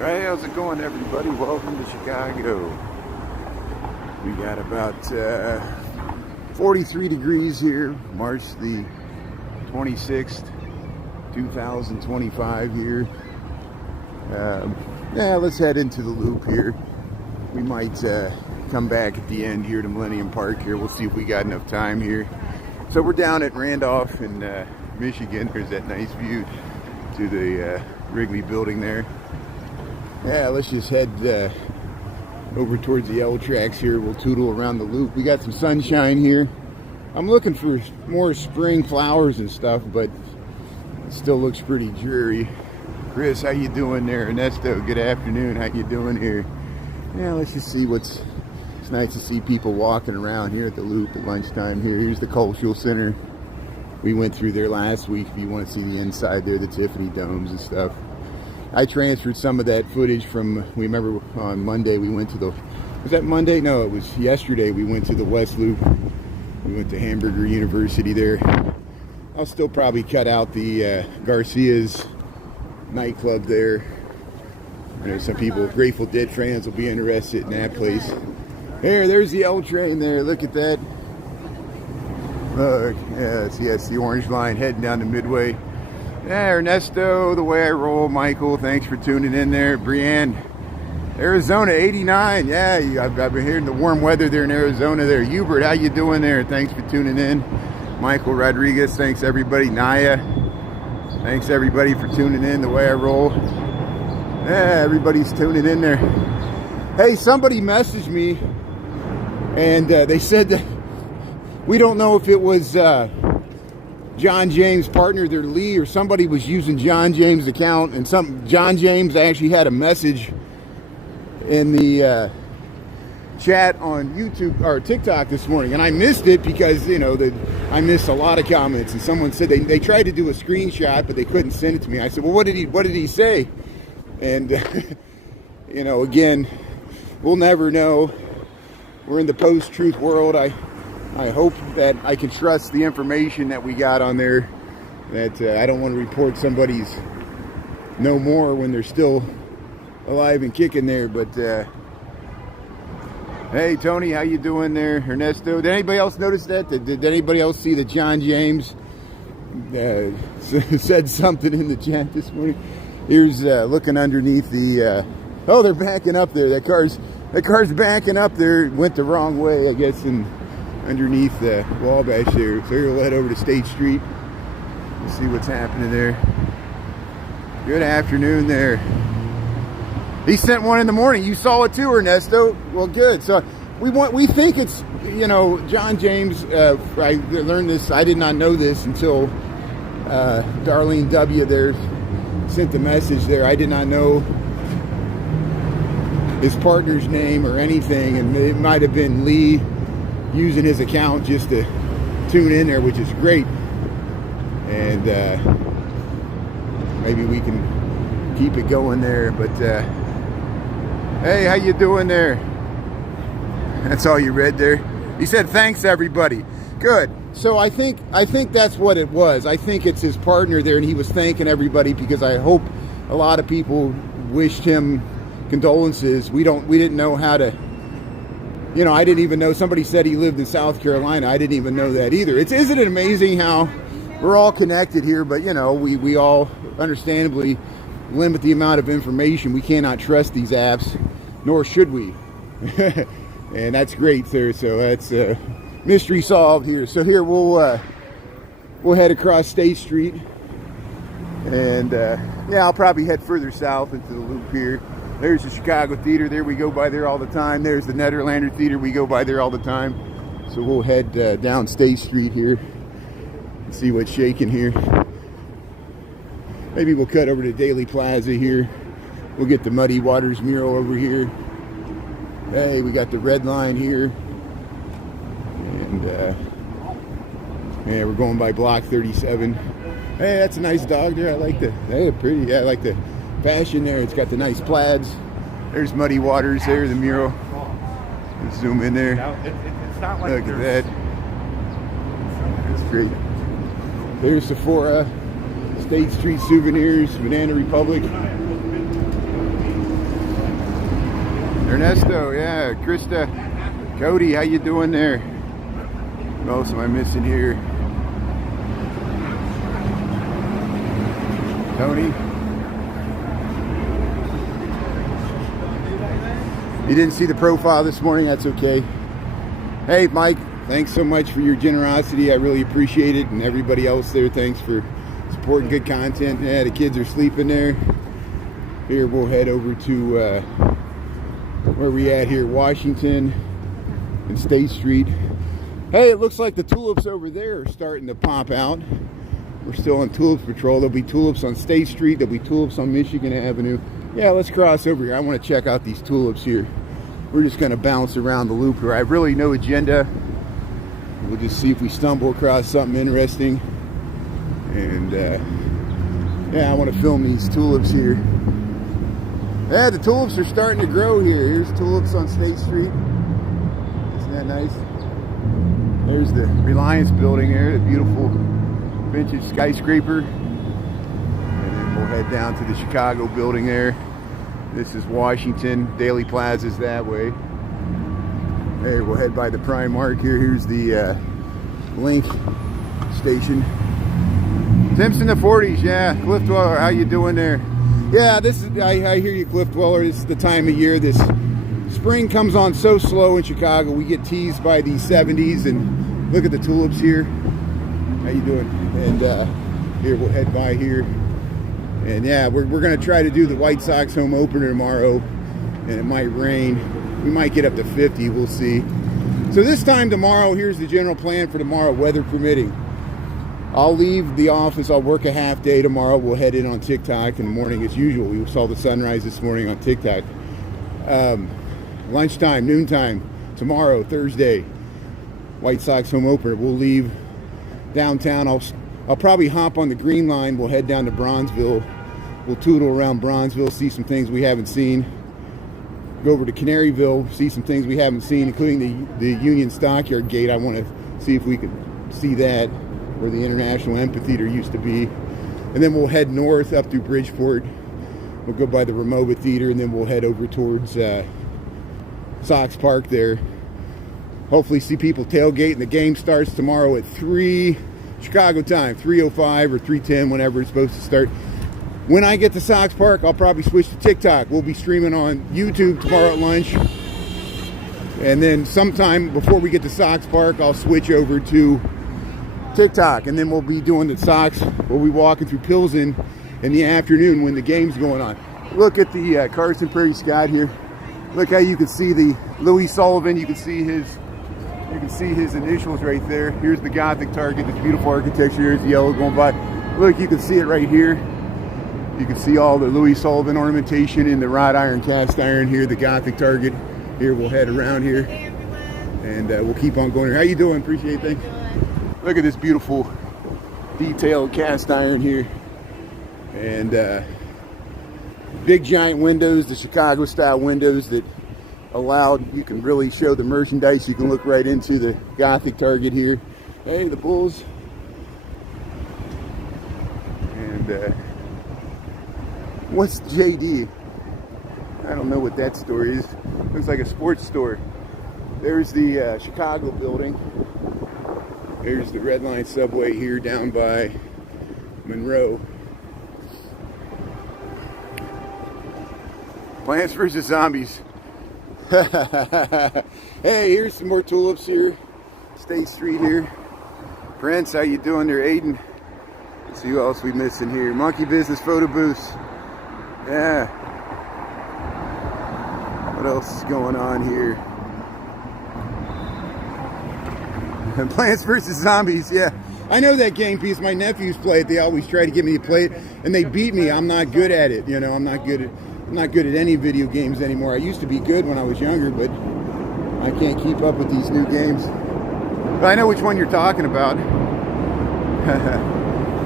Hey, how's it going, everybody? Welcome to Chicago. We got about 43 degrees here, March the 26th, 2025 here. Yeah, let's head into the loop here. We might come back at the end here to Millennium Park here. We'll see if we got enough time here. So we're down at Randolph in Michigan. There's that nice view to the Wrigley building there. Yeah, let's just head over towards the L tracks here. We'll tootle around the loop. We got some sunshine here. I'm looking for more spring flowers and stuff, but it still looks pretty dreary. Chris, how you doing there? Ernesto, good afternoon. How you doing here? Yeah, let's just see it's nice to see people walking around here at the loop at lunchtime here. Here's the Cultural Center. We went through there last week. If you want to see the inside there, the Tiffany domes and stuff. I transferred some of that footage from, we remember on Monday we went to the, was that Monday? No, it was yesterday. We went to the West Loop. We went to Hamburger University there. I'll still probably cut out the Garcia's nightclub there. I know some people, Grateful Dead fans, will be interested in that place. There's the L train there. Look at that. Yeah, it's the orange line heading down to Midway. Yeah, Ernesto, the way I roll. Michael, thanks for tuning in there. Brienne, Arizona 89. Yeah, I've been hearing the warm weather there in Arizona there. Hubert, how you doing there? Thanks for tuning in. Michael Rodriguez, thanks everybody. Naya, thanks everybody for tuning in, the way I roll. Yeah, everybody's tuning in there. Hey, somebody messaged me and they said that we don't know if it was John James' partner there, Lee, or somebody was using John James' account, and John James actually had a message in the chat on YouTube or TikTok this morning, and I missed it because I missed a lot of comments. And someone said they tried to do a screenshot, but they couldn't send it to me. I said, well, what did he say? And again, we'll never know. We're in the post-truth world. I hope that I can trust the information that we got on there, that I don't want to report somebody's no more when they're still alive and kicking there. But hey, Tony, how you doing there? Ernesto, did anybody else notice that? Did anybody else see that John James said something in the chat this morning? Here's looking underneath the oh, they're backing up there. That car's backing up there. It went the wrong way, I guess, and underneath the Wabash there. So we'll head over to State Street and see what's happening there. Good afternoon there. He sent one in the morning. You saw it too, Ernesto? Well, good. So we think it's, John James. I learned this. I did not know this until Darlene W. there sent the message there. I did not know his partner's name or anything, and it might have been Lee using his account just to tune in there, which is great. And maybe we can keep it going there. But hey, how you doing there? That's all you read there? He said thanks everybody. Good. So I think that's what it was. I think it's his partner there, and he was thanking everybody because I hope a lot of people wished him condolences. We didn't know how to. I didn't even know. Somebody said he lived in South Carolina. I didn't even know that either. Isn't it amazing how we're all connected here, but we all understandably limit the amount of information. We cannot trust these apps, nor should we. And that's great, sir. So that's mystery solved here. So here we'll head across State Street, and I'll probably head further south into the loop here. There's the Chicago Theater. There we go by there all the time. There's the Nederlander Theater. We go by there all the time. So we'll head down State Street here and see what's shaking here. Maybe we'll cut over to Daily Plaza here. We'll get the Muddy Waters mural over here. Hey, we got the Red Line here. And we're going by Block 37. Hey, that's a nice dog there. I like the, hey, pretty. Yeah, I like the fashion there. It's got the nice plaids. There's Muddy Waters there, the mural. Let's zoom in there. It's not like look at that. That's great. There's Sephora, State Street Souvenirs, Banana Republic. Ernesto, yeah, Krista, Cody, how you doing there? What else am I missing here? Tony. You didn't see the profile this morning, that's okay. Hey Mike, thanks so much for your generosity. I really appreciate it. And everybody else there, thanks for supporting good content. Yeah, the kids are sleeping there. Here we'll head over to where we at here, Washington and State Street. Hey, it looks like the tulips over there are starting to pop out. We're still on tulips patrol. There'll be tulips on State Street. There'll be tulips on Michigan Avenue. Yeah, let's cross over here. I want to check out these tulips here. We're just going to bounce around the loop here. I have really no agenda. We'll just see if we stumble across something interesting. And yeah, I want to film these tulips here. Yeah, the tulips are starting to grow here. Here's tulips on State Street. Isn't that nice? There's the Reliance building here, the beautiful vintage skyscraper. And then we'll head down to the Chicago building there. This is Washington. Daily Plaza's that way. Hey, we'll head by the Primark here. Here's the Link station. Simpson the 40s, yeah. Cliff Dweller, how you doing there? Yeah, this is, I hear you, Cliff Dweller. This is the time of year. This spring comes on so slow in Chicago. We get teased by the 70s, and look at the tulips here. How you doing? And here, we'll head by here. And yeah, we're going to try to do the White Sox home opener tomorrow, and it might rain. We might get up to 50, we'll see. So this time tomorrow, here's the general plan for tomorrow, weather permitting. I'll leave the office, I'll work a half day tomorrow. We'll head in on TikTok in the morning as usual. We saw the sunrise this morning on TikTok. Lunchtime, noontime, tomorrow, Thursday, White Sox home opener. We'll leave downtown. I'll probably hop on the Green Line. We'll head down to Bronzeville. We'll tootle around Bronzeville, see some things we haven't seen. Go over to Canaryville, see some things we haven't seen, including the Union Stockyard Gate. I want to see if we can see that, where the International Amphitheater used to be. And then we'll head north up through Bridgeport. We'll go by the Ramova Theater, and then we'll head over towards Sox Park there. Hopefully see people tailgating. The game starts tomorrow at 3 Chicago time, 3:05 or 3:10, whenever it's supposed to start. When I get to Sox Park, I'll probably switch to TikTok. We'll be streaming on YouTube tomorrow at lunch. And then sometime before we get to Sox Park, I'll switch over to TikTok. And then we'll be doing the Sox. We'll be walking through Pilsen in the afternoon when the game's going on. Look at the Carson Prairie Scott here. Look how you can see the Louis Sullivan. You can see his initials right there. Here's the Gothic target. This beautiful architecture. Here's the yellow going by. Look, you can see it right here. You can see all the Louis Sullivan ornamentation in the wrought iron, cast iron here, the Gothic target. Here, we'll head around here. And we'll keep on going here. How you doing? Appreciate it. Look at this beautiful detailed cast iron here. And big giant windows, the Chicago style windows that allowed, you can really show the merchandise. You can look right into the Gothic target here. Hey, the Bulls. And what's JD? I don't know what that store is. Looks like a sports store. There's the Chicago building. There's the Red Line subway here down by Monroe. Plants vs. Zombies. Hey, here's some more tulips here. State Street here. Prince, how you doing there? Aiden. Let's see who else we missing here. Monkey Business photo booths. Yeah. What else is going on here? Plants vs. Zombies, yeah. I know that game piece. My nephews play it. They always try to get me to play it, and they beat me. I'm not good at it. You know, I'm not good at any video games anymore. I used to be good when I was younger, but I can't keep up with these new games. But I know which one you're talking about.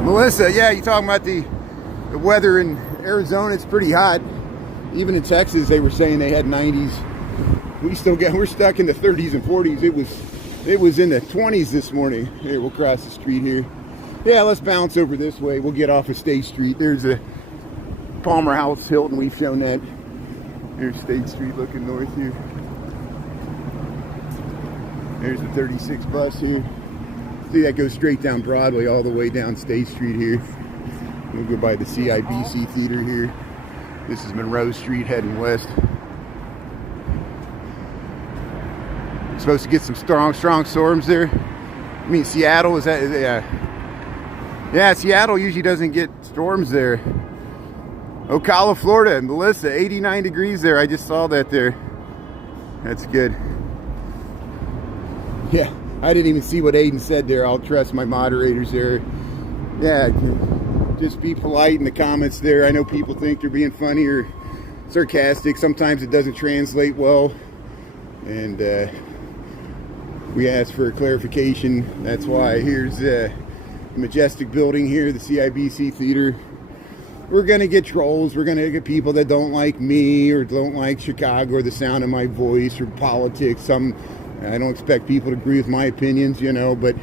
Melissa, yeah, you're talking about the weather in Arizona. It's pretty hot. Even in Texas, they were saying they had 90s. We're stuck in the 30s and 40s. It was in the 20s this morning. Here, we'll cross the street here. Yeah, let's bounce over this way. We'll get off of State Street. There's a Palmer House, Hilton. We've shown that. Here's State Street looking north here. There's the 36 bus here. See, that goes straight down Broadway all the way down State Street here. We'll go by the CIBC Theater here. This is Monroe Street heading west. Supposed to get some strong storms there. I mean, Seattle, is that, yeah, Seattle usually doesn't get storms there. Ocala, Florida, Melissa, 89 degrees there. I just saw that there. That's good. Yeah, I didn't even see what Aiden said there. I'll trust my moderators there. Yeah, just be polite in the comments there. I know people think they're being funny or sarcastic. Sometimes it doesn't translate well. And we asked for a clarification. That's why. Here's the majestic building here, the CIBC Theater. We're going to get trolls. We're going to get people that don't like me or don't like Chicago or the sound of my voice or politics. I don't expect people to agree with my opinions, you know, but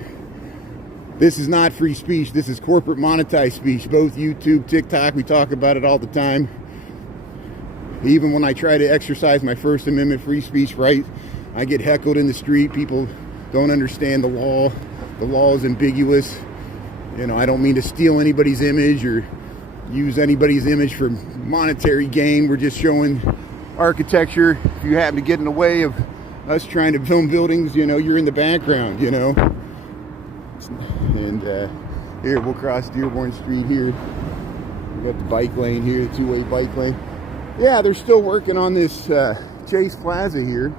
this is not free speech. This is corporate monetized speech. Both YouTube, TikTok, we talk about it all the time. Even when I try to exercise my First Amendment free speech right, I get heckled in the street. People don't understand the law. The law is ambiguous. You know, I don't mean to steal anybody's image or use anybody's image for monetary gain. We're just showing architecture. If you happen to get in the way of us trying to film buildings, you know, you're in the background, you know. And here, we'll cross Dearborn Street here. We got the bike lane here, the two-way bike lane. Yeah, they're still working on this Chase Plaza here.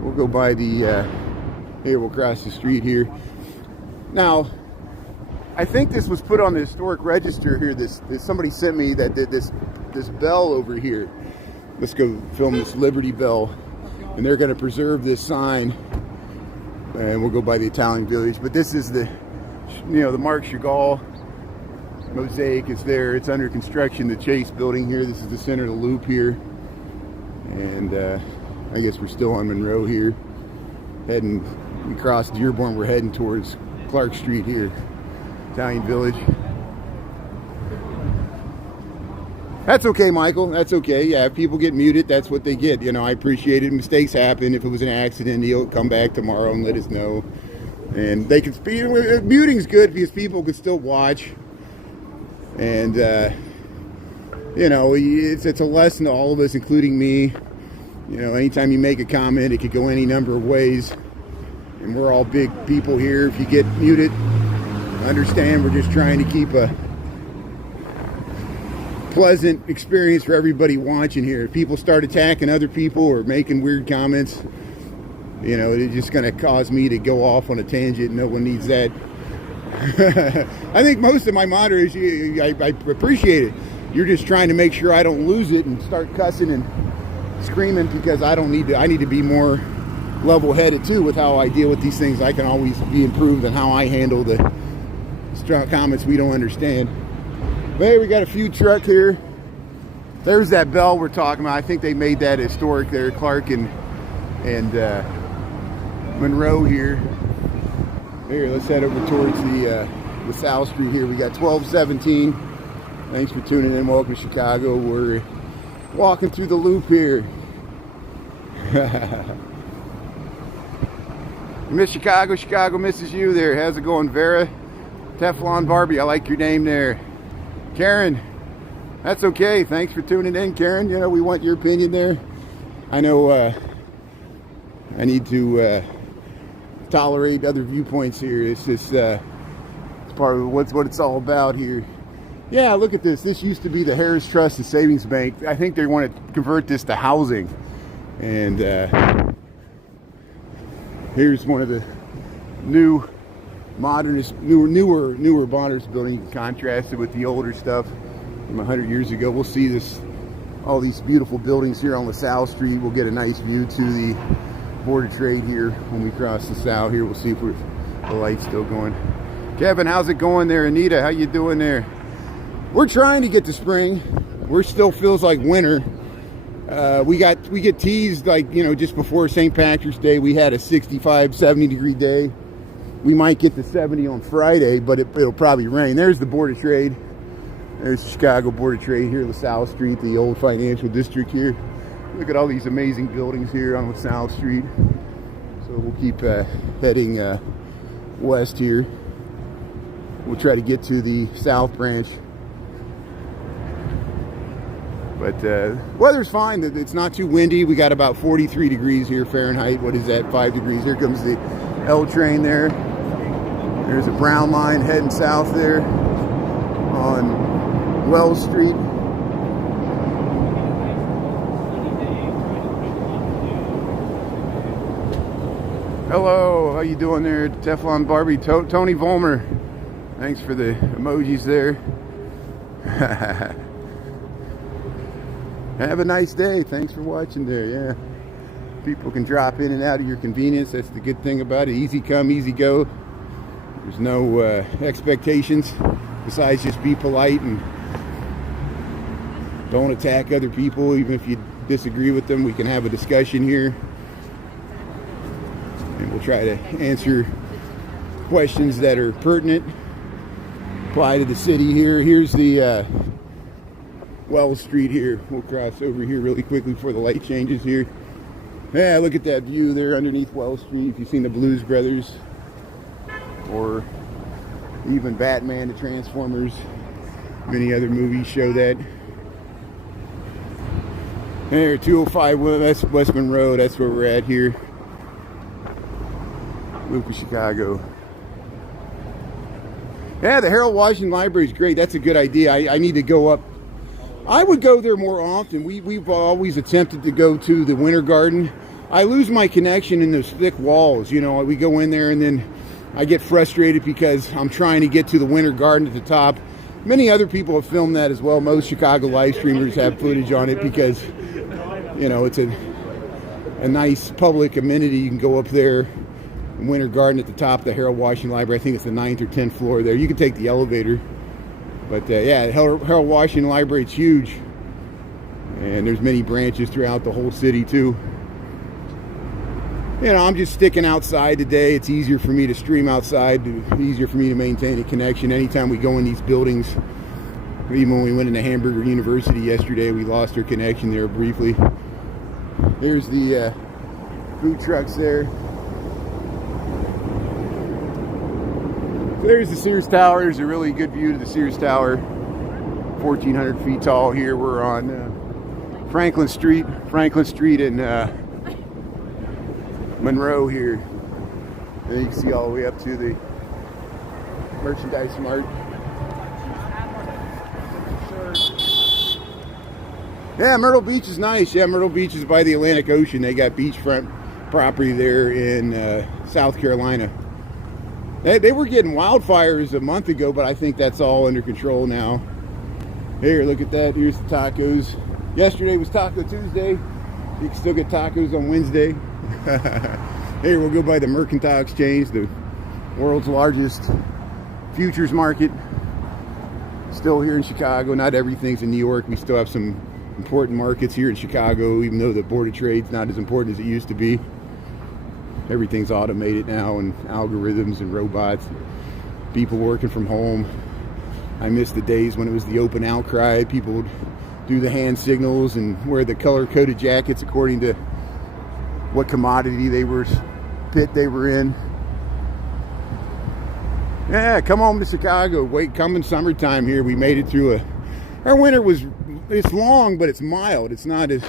We'll go by the, here, we'll cross the street here. Now, I think this was put on the historic register here. This somebody sent me that did this bell over here. Let's go film this Liberty Bell. And they're going to preserve this sign. And we'll go by the Italian Village. But this is the, you know, the Marc Chagall mosaic is there. It's under construction, the Chase building here. This is the center of the loop here. And I guess we're still on Monroe here. We crossed Dearborn. We're heading towards Clark Street here. Italian Village. That's okay, Michael. That's okay. Yeah, if people get muted, that's what they get. You know, I appreciate it. Mistakes happen. If it was an accident, he'll come back tomorrow and let us know. And they can speak. Muting's good because people can still watch. And, you know, it's a lesson to all of us, including me. You know, anytime you make a comment, it could go any number of ways. And we're all big people here. If you get muted, understand we're just trying to keep a pleasant experience for everybody watching here. If people start attacking other people or making weird comments, you know, it's just going to cause me to go off on a tangent. No one needs that. I think most of my moderators, I appreciate it. You're just trying to make sure I don't lose it and start cussing and screaming because I need to be more level-headed too with how I deal with these things. I can always be improved on how I handle the strong comments we don't understand. But hey, we got a food truck here. There's that bell we're talking about. I think they made that historic there, Clark and Monroe here. Here, let's head over towards the South Street here. We got 1217. Thanks for tuning in. Welcome to Chicago. We're walking through the loop here. You miss Chicago. Chicago misses you there. How's it going, Vera? Teflon Barbie, I like your name there. Karen, that's okay. Thanks for tuning in, Karen. You know, we want your opinion there. I know I need to tolerate other viewpoints here. It's just it's part of what it's all about here. Yeah, look at this. This used to be the Harris Trust and Savings Bank. I think they want to convert this to housing. And here's one of the newer modernist building. You can contrast it with the older stuff from 100 years ago. We'll see all these beautiful buildings here on LaSalle Street. We'll get a nice view to the Board of Trade here when we cross LaSalle here. We'll see if the light's still going. Kevin, how's it going there? Anita, how you doing there? We're trying to get to spring. Still feels like winter. We get teased, like, you know, just before St. Patrick's Day we had a 65, 70 degree day. We might get to 70 on Friday, but it'll probably rain. There's the Board of Trade. There's the Chicago Board of Trade here, LaSalle Street, the old financial district here. Look at all these amazing buildings here on South Street. So we'll keep heading west here. We'll try to get to the South Branch. But weather's fine. It's not too windy. We got about 43 degrees here Fahrenheit. What is that? 5 degrees. Here comes the L train there. There's a brown line heading south there on Wells Street. Hello, how you doing there, Teflon Barbie? Tony Vollmer. Thanks for the emojis there. Have a nice day. Thanks for watching there. Yeah, people can drop in and out of your convenience. That's the good thing about it. Easy come, easy go. There's no expectations besides just be polite and don't attack other people. Even if you disagree with them, we can have a discussion here, and we'll try to answer questions that are pertinent, apply to the city here. Here's the Wells Street here. We'll cross over here really quickly before the light changes here. Yeah, look at that view there underneath Wells Street. If you've seen the Blues Brothers or even Batman, the Transformers, many other movies show that. There, 205 West Monroe. That's where we're at here. Loop of Chicago. Yeah, the Harold Washington Library is great. That's a good idea. I need to go up. I would go there more often. We've always attempted to go to the Winter Garden. I lose my connection in those thick walls. You know, we go in there and then I get frustrated because I'm trying to get to the Winter Garden at the top. Many other people have filmed that as well. Most Chicago live streamers have footage on it because, you know, it's a nice public amenity. You can go up there, Winter Garden at the top of the Harold Washington Library. I think it's the 9th or 10th floor there. You can take the elevator. But yeah, Harold Washington Library, it's huge. And there's many branches throughout the whole city too. You know, I'm just sticking outside today. It's easier for me to stream outside, easier for me to maintain a connection. Anytime we go in these buildings, even when we went into Hamburger University yesterday, we lost our connection there briefly. There's the food trucks there. There's the Sears Tower. There's a really good view to the Sears Tower. 1,400 feet tall here. We're on Franklin Street in Monroe here. And you can see all the way up to the Merchandise Mart. Yeah, Myrtle Beach is nice. Yeah, Myrtle Beach is by the Atlantic Ocean. They got beachfront property there in South Carolina. They were getting wildfires a month ago, but I think that's all under control now. Here, look at that. Here's the tacos. Yesterday was Taco Tuesday. You can still get tacos on Wednesday. Here, we'll go by the Mercantile Exchange, the world's largest futures market. Still here in Chicago. Not everything's in New York. We still have some important markets here in Chicago, even though the Board of Trade's not as important as it used to be. Everything's automated now, and algorithms and robots, people working from home. I miss the days when it was the open outcry. People would do the hand signals and wear the color-coded jackets according to what commodity pit they were in. Yeah, come home to Chicago. Come in summertime here. We made it through our winter it's long, but it's mild. It's not as,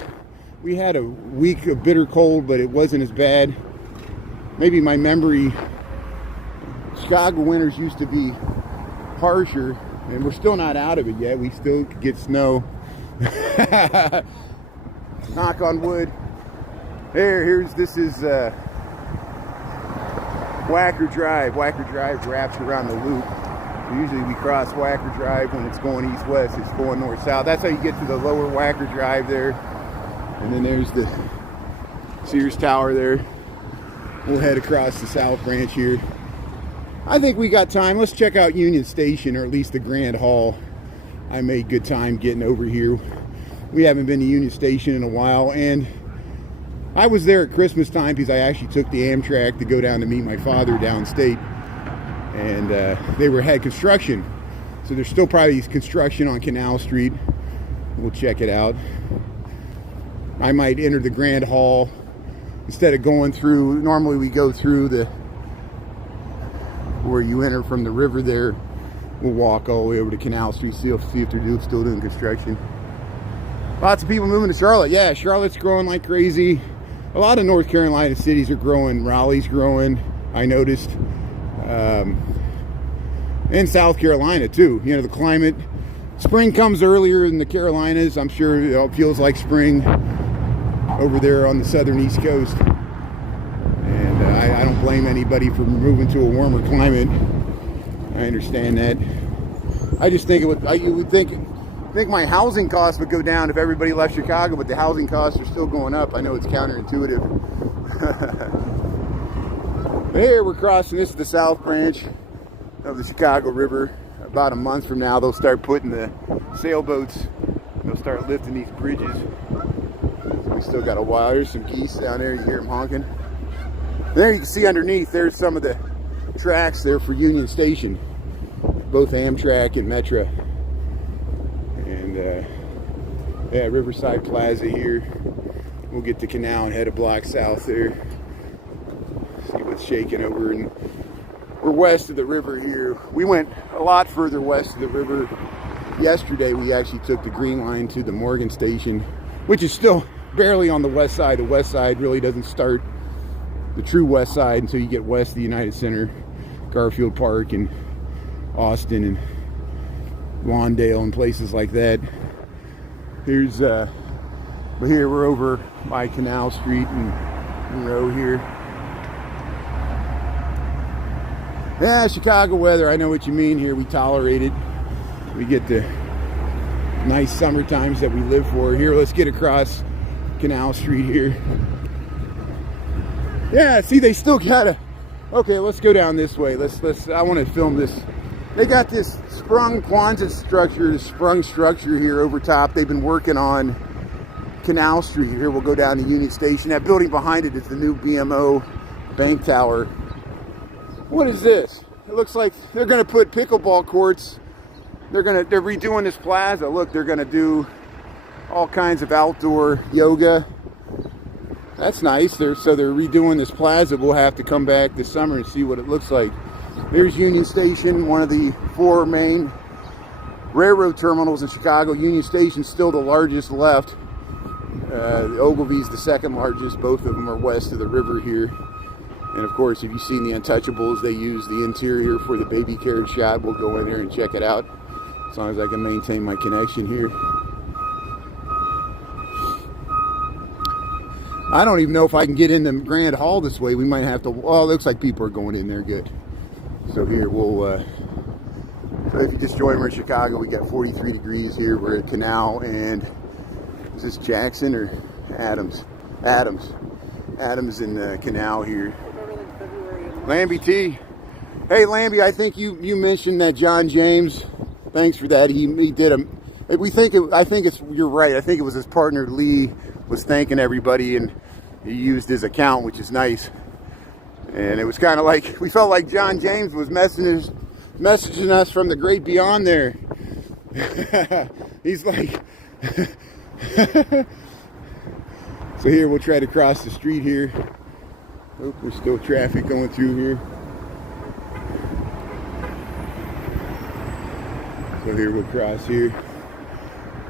we had a week of bitter cold, but it wasn't as bad. Maybe my memory, Chicago winters used to be harsher, and we're still not out of it yet. We still get snow. Knock on wood. This is Wacker Drive. Wacker Drive wraps around the loop. Usually we cross Wacker Drive when it's going east-west. It's going north-south. That's how you get to the lower Wacker Drive there. And then there's the Sears Tower there. We'll head across the South Branch here. I think we got time. Let's check out Union Station, or at least the Grand Hall. I made good time getting over here. We haven't been to Union Station in a while, and I was there at Christmas time because I actually took the Amtrak to go down to meet my father downstate. And they had construction. So there's still probably construction on Canal Street. We'll check it out. I might enter the Grand Hall instead of going through. Normally we go through the where you enter from the river there. We'll walk all the way over to Canal Street, see if they're still doing construction. Lots of people moving to Charlotte. Yeah, Charlotte's growing like crazy. A lot of North Carolina cities are growing. Raleigh's growing, I noticed. And South Carolina too. You know, the climate. Spring comes earlier in the Carolinas. I'm sure it feels like spring over there on the southern East Coast. And I don't blame anybody for moving to a warmer climate. I understand that. I just think you would think my housing costs would go down if everybody left Chicago, but the housing costs are still going up. I know it's counterintuitive. Here we're crossing. This is the South Branch of the Chicago River. About a month from now, they'll start putting the sailboats. They'll start lifting these bridges. We still got a while. There's some geese down there. You hear them honking. There you can see underneath. There's some of the tracks there for Union Station, both Amtrak and Metra. And yeah, Riverside Plaza here. We'll get the canal and head a block south there. See what's shaking over, and we're west of the river here. We went a lot further west of the river. Yesterday we actually took the Green Line to the Morgan Station, which is still barely on the west side. The west side really doesn't start, the true west side, until you get west of the United Center, Garfield Park and Austin and Lawndale and places like that. Here's but here we're over by Canal Street and Monroe here. Yeah, Chicago weather, I know what you mean here. We tolerate it. We get the nice summer times that we live for. Here, let's get across Canal Street here. Yeah, see, they still gotta. Okay, let's go down this way. I want to film this. They got this sprung Quonset structure, this sprung structure here over top. They've been working on Canal Street. Here, we'll go down to Union Station. That building behind it is the new BMO bank tower. What is this? It looks like they're going to put pickleball courts. They're redoing this plaza. Look, they're going to do all kinds of outdoor yoga. That's nice. So they're redoing this plaza. We'll have to come back this summer and see what it looks like. There's Union Station, one of the 4 main railroad terminals in Chicago. Union Station's still the largest left. Ogilvy's the second largest. Both of them are west of the river here. And of course, if you've seen The Untouchables, they use the interior for the baby carriage shot. We'll go in there and check it out, as long as I can maintain my connection here. I don't even know if I can get in the Grand Hall this way. We might have to. Oh, it looks like people are going in there. Good. So here we'll. So if you just joined, we're in Chicago. We got 43 degrees here. We're at Canal, and is this Jackson or Adams? Adams in Canal here. Lambie T. Hey Lambie, I think you mentioned that John James. Thanks for that. He did a. I think it's. You're right. I think it was his partner Lee was thanking everybody, and he used his account, which is nice. And it was kind of like we felt like John James was messaging us from the great beyond there. He's like. So here we'll try to cross the street here. Oh, there's still traffic going through here. So here we'll cross here.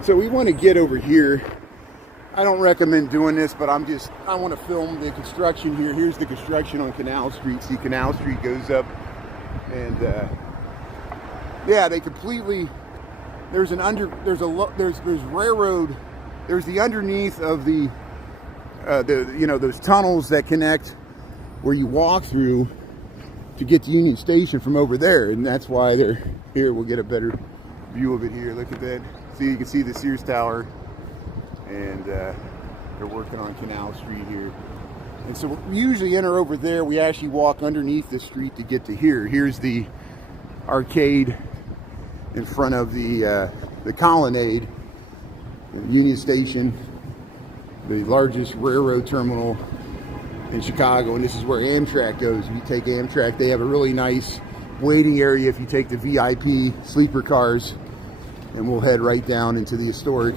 So we want to get over here. I don't recommend doing this, but I want to film the construction here. Here's the construction on Canal Street. See, Canal Street goes up, and yeah, they completely. There's railroad. There's the underneath of the those tunnels that connect where you walk through to get to Union Station from over there, and that's why they're here. We'll get a better view of it here. Look at that. See, you can see the Sears Tower, and they're working on Canal Street here. And so we usually enter over there. We actually walk underneath the street to get to here. Here's the arcade in front of the Colonnade, Union Station, the largest railroad terminal in Chicago, and this is where Amtrak goes. If you take Amtrak, they have a really nice waiting area if you take the VIP sleeper cars, and we'll head right down into the historic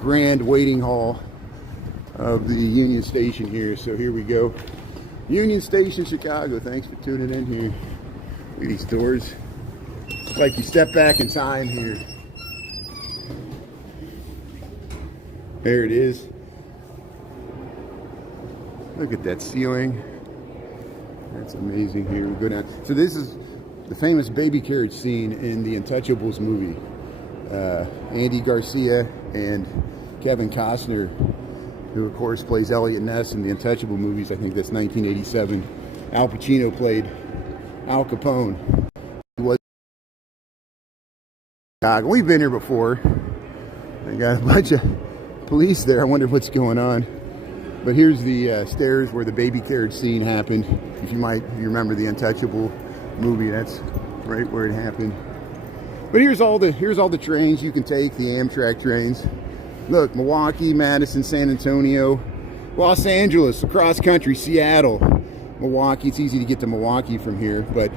Grand Waiting Hall of the Union Station here. So here we go. Union Station, Chicago. Thanks for tuning in here. Look at these doors. It's like you step back in time here. There it is. Look at that ceiling. That's amazing here. We go down. So this is the famous baby carriage scene in the Untouchables movie. Andy Garcia and Kevin Costner, who of course plays Elliot Ness in the Untouchable movies. I think that's 1987. Al Pacino played Al Capone. We've been here before. They got a bunch of police there. I wonder what's going on. But here's the stairs where the baby carriage scene happened. If you remember the Untouchable movie, that's right where it happened. But here's all the trains you can take, the Amtrak trains. Look, Milwaukee, Madison, San Antonio, Los Angeles, across country, Seattle, Milwaukee. It's easy to get to Milwaukee from here, but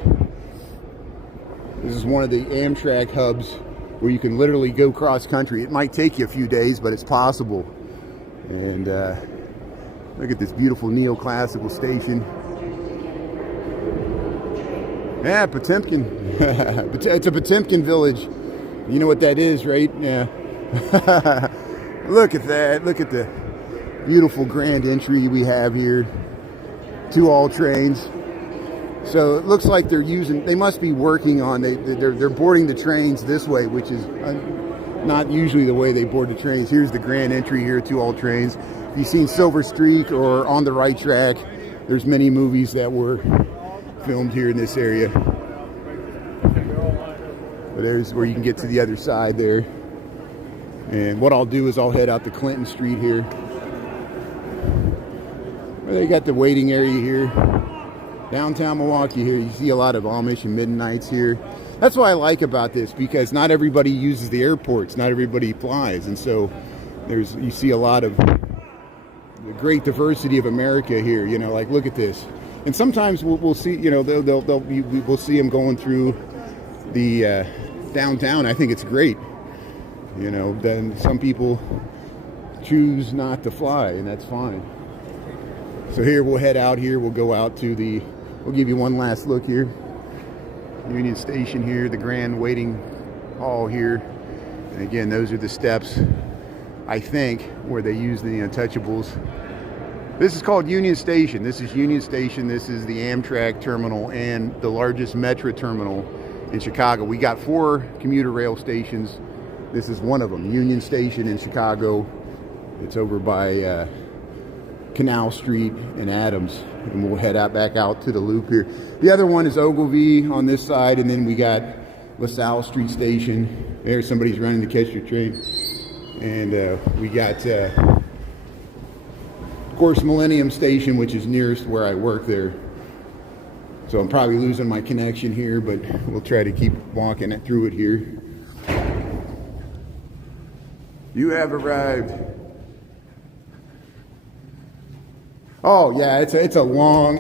this is one of the Amtrak hubs where you can literally go cross country. It might take you a few days, but it's possible. And look at this beautiful neoclassical station. Yeah, Potemkin. It's a Potemkin village. You know what that is, right? Yeah. Look at that. Look at the beautiful grand entry we have here. 2 all trains. So it looks like they must be working on, they're boarding the trains this way, which is not usually the way they board the trains. Here's the grand entry here, 2 all trains. If you've seen Silver Streak or On the Right Track, there's many movies that were filmed here in this area. But there's where you can get to the other side there. And what I'll do is I'll head out to Clinton Street here. Where they got the waiting area here. Downtown Milwaukee here. You see a lot of Amish and Midnights here. That's what I like about this, because not everybody uses the airports. Not everybody flies. And so you see a lot of the great diversity of America here. You know, like look at this. And sometimes we'll see, you know, we'll see them going through the downtown. I think it's great. You know, then some people choose not to fly, and that's fine. So here we'll head out here. We'll go out to we'll give you one last look here. Union Station here, the grand waiting hall here. And again, those are the steps, I think, where they use the Untouchables. This is called Union Station. This is Union Station. This is the Amtrak terminal and the largest metro terminal in Chicago. We got 4 commuter rail stations. This is one of them, Union Station in Chicago. It's over by Canal Street and Adams. And we'll head back out to the loop here. The other one is Ogilvie on this side, and then we got LaSalle Street Station. There's somebody's running to catch your train. And we got, of course, Millennium Station, which is nearest where I work there. So I'm probably losing my connection here, but we'll try to keep walking it through it here. You have arrived. Oh yeah, it's a long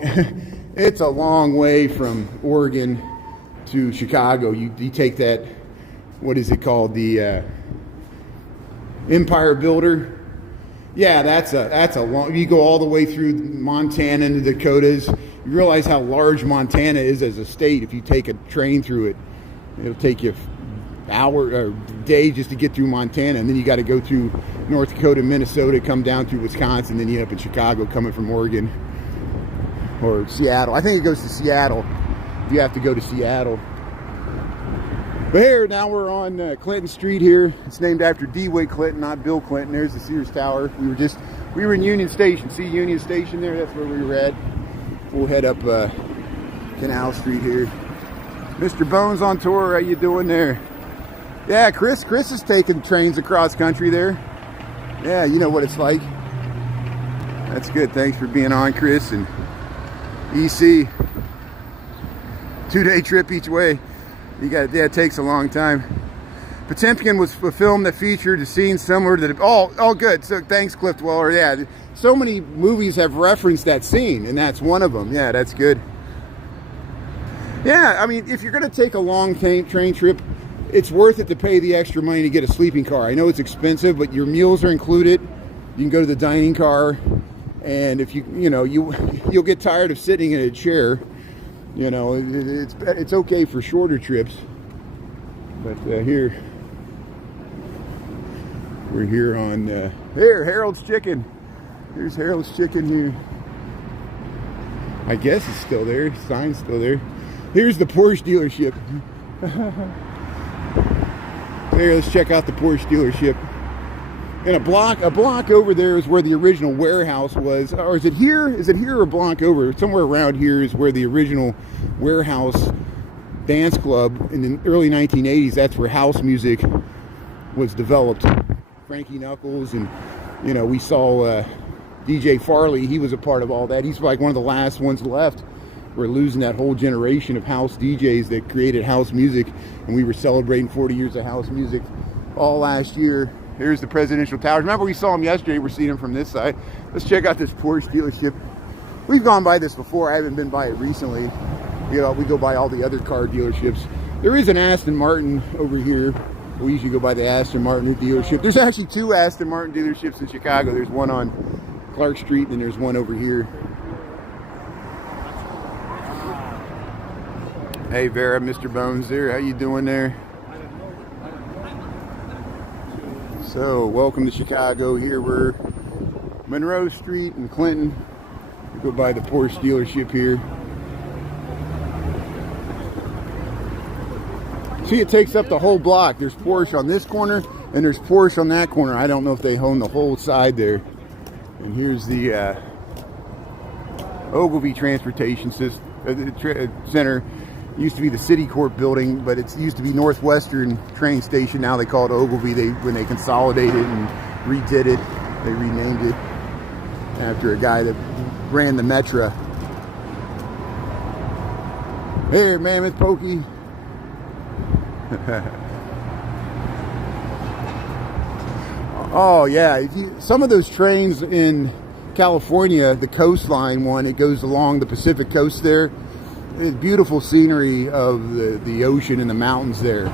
it's a long way from Oregon to Chicago. You take that, what is it called, the Empire Builder. Yeah, that's a long. You go all the way through Montana and the Dakotas. You realize how large Montana is as a state. If you take a train through it, it'll take you hour or day just to get through Montana, and then you got to go through North Dakota, Minnesota, come down through Wisconsin, then you end up in Chicago coming from Oregon or Seattle. I think it goes to Seattle. You have to go to Seattle. But here now we're on Clinton Street here. It's named after DeWitt Clinton, not Bill Clinton. There's the Sears Tower. We were in Union Station. See Union Station there? That's where we were at. We'll head up Canal Street here. Mr. Bones on tour. How you doing there? Yeah, Chris is taking trains across country there. Yeah, you know what it's like. That's good. Thanks for being on, Chris. And EC, 2-day trip each way. It takes a long time. Potemkin was a film that featured a scene similar to all good. So thanks, Cliff Dweller. Yeah, so many movies have referenced that scene, and that's one of them. Yeah, that's good. Yeah, I mean, if you're going to take a long train trip, it's worth it to pay the extra money to get a sleeping car. I know it's expensive, but your meals are included. You can go to the dining car, and if you'll get tired of sitting in a chair. You know, it's okay for shorter trips. But here, we're here on here, Harold's Chicken. Here's Harold's Chicken here. I guess it's still there. The sign's still there. Here's the Porsche dealership. Here, let's check out the Porsche dealership. And a block over there is where the original warehouse was. Or is it here? Is it here or a block over? Somewhere around here is where the original warehouse dance club in the early 1980s. That's where house music was developed. Frankie Knuckles, and you know, we saw DJ Farley. He was a part of all that. He's like one of the last ones left. We're losing that whole generation of house DJs that created house music, and we were celebrating 40 years of house music all last year. Here's the presidential towers. Remember, we saw them yesterday. We're seeing them from this side. Let's check out this Porsche dealership. We've gone by this before. I haven't been by it recently. You know, we go by all the other car dealerships. There is an Aston Martin over here. We usually go by the Aston Martin dealership. There's actually two Aston Martin dealerships in Chicago. There's one on Clark Street, and then there's one over here. Hey Vera, Mr. Bones there. How you doing there? So, welcome to Chicago. Here we're Monroe Street in Clinton. We go by the Porsche dealership here. See, it takes up the whole block. There's Porsche on this corner, and there's Porsche on that corner. I don't know if they own the whole side there. And here's the Ogilvy Transportation Center. It used to be the City Corp building, but it used to be Northwestern train station. Now they call it Ogilvy. When they consolidated and redid it, they renamed it after a guy that ran the Metra. Here, Mammoth Pokey. Oh yeah, some of those trains in California, the coastline one, it goes along the Pacific coast there. It's beautiful scenery of the ocean and the mountains there.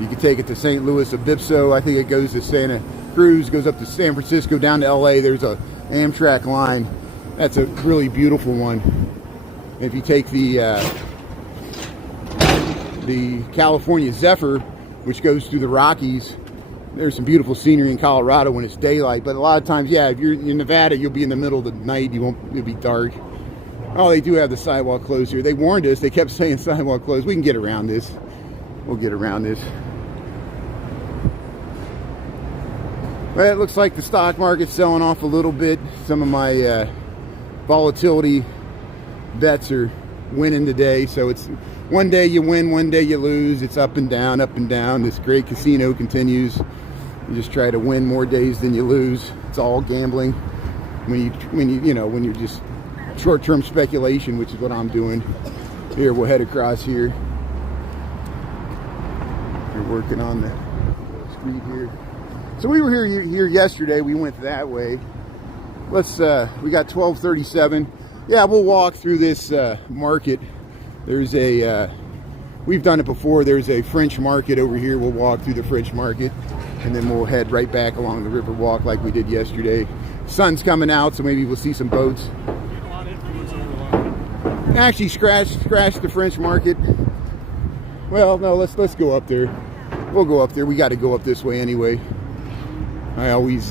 You can take it to St. Louis Obispo. I think it goes to Santa Cruz, goes up to San Francisco, down to LA. There's a Amtrak line. That's a really beautiful one. If you take the California Zephyr, which goes through the Rockies, there's some beautiful scenery in Colorado when it's daylight. But a lot of times, yeah, if you're in Nevada, you'll be in the middle of the night. It'll be dark. Oh, they do have the sidewalk closed here. They warned us. They kept saying sidewalk closed. We can get around this. We'll get around this. Well, it looks like the stock market's selling off a little bit. Some of my volatility bets are winning today. So it's one day you win, one day you lose. It's up and down, up and down. This great casino continues. You just try to win more days than you lose. It's all gambling. When you're just short-term speculation, which is what I'm doing. Here, we'll head across here. We're working on the street here. So we were here yesterday. We went that way. We got 1237. Yeah, we'll walk through this market. There's we've done it before. There's a French market over here. We'll walk through the French market, and then we'll head right back along the Riverwalk like we did yesterday. Sun's coming out, so maybe we'll see some boats. Actually, scratch the French market. Well, no, let's go up there. We'll go up there. We got to go up this way anyway. I always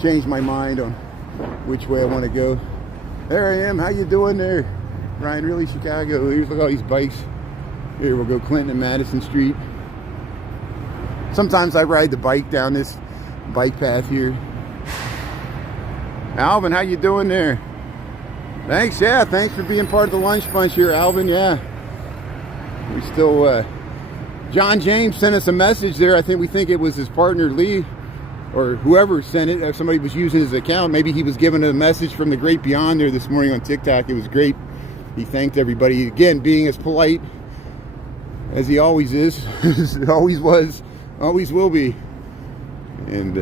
change my mind on which way I want to go. There I am. How you doing there, Ryan? Really, Chicago. Here's look at all these bikes. Here we'll go Clinton and Madison Street. Sometimes I ride the bike down this bike path here. Alvin, how you doing there? Thanks, yeah, thanks for being part of the lunch bunch here, Alvin, yeah. We still, John James sent us a message there. We think it was his partner, Lee, or whoever sent it. If somebody was using his account, maybe he was given a message from the Great Beyond there this morning on TikTok. It was great. He thanked everybody, again, being as polite as he always is, always was, always will be. And,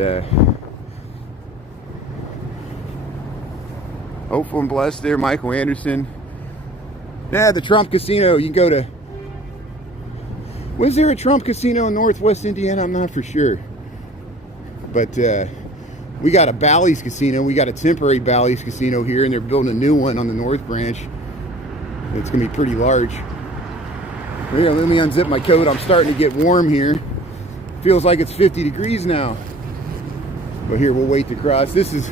hopeful and blessed there, Michael Anderson. Yeah, the Trump Casino. You can go to... Was there a Trump Casino in Northwest Indiana? I'm not for sure. But we got a Bally's casino. We got a temporary Bally's casino here, and they're building a new one on the North Branch. It's going to be pretty large. Here, let me unzip my coat. I'm starting to get warm here. Feels like it's 50 degrees now. But here, we'll wait to cross. This is,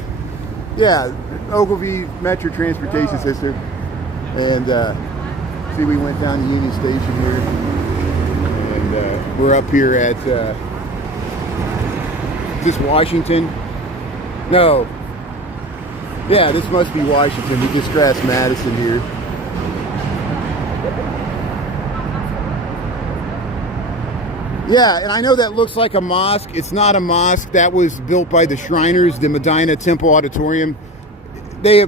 yeah, Ogilvy Metro Transportation System. And see, we went down to Union Station here. And we're up here at, is this Washington? No. Yeah, this must be Washington. We just crossed Madison here. Yeah, and I know that looks like a mosque. It's not a mosque. That was built by the Shriners, the Medina Temple Auditorium. They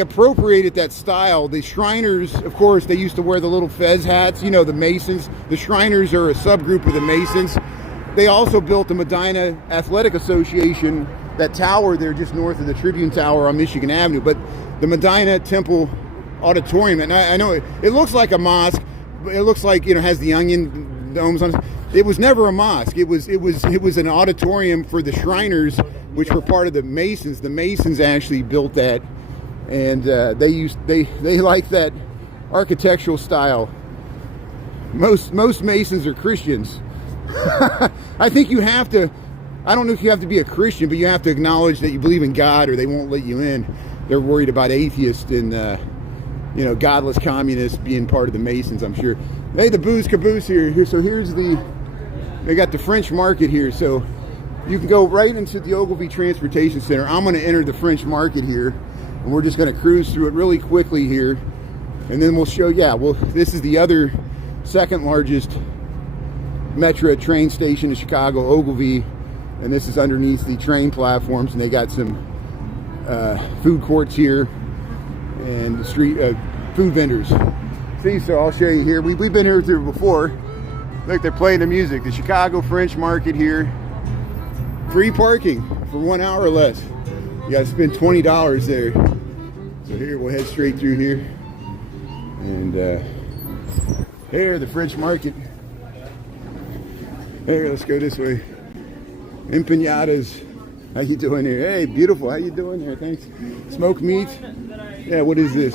appropriated that style. The Shriners, of course, they used to wear the little fez hats. You know, the Masons. The Shriners are a subgroup of the Masons. They also built the Medina Athletic Association, that tower there just north of the Tribune Tower on Michigan Avenue. But the Medina Temple Auditorium, and I know it looks like a mosque. It looks like, you know, has the onion domes on it. It was never a mosque. It was an auditorium for the Shriners, which were part of the Masons. The Masons actually built that, and they like that architectural style. Most Masons are Christians. I think you have to, I don't know if you have to be a Christian, but you have to acknowledge that you believe in God or they won't let you in. They're worried about atheists and, you know, godless communists being part of the Masons, I'm sure. Hey, the Booze Caboose here. So here's they got the French Market here. So you can go right into the Ogilvy Transportation Center. I'm going to enter the French Market here, and we're just going to cruise through it really quickly here. And then we'll show, yeah, well, this is the other second largest Metro train station in Chicago, Ogilvy, and this is underneath the train platforms, and they got some food courts here and street food vendors. See, so I'll show you here. We've been here through before. Look, they're playing the music. The Chicago French Market here. Free parking for 1 hour or less. You got to spend $20 there. So here, we'll head straight through here. And here, the French Market. Here, let's go this way. Empanadas. How you doing here? Hey, beautiful. How you doing there? Thanks. Smoked meat. Yeah, what is this?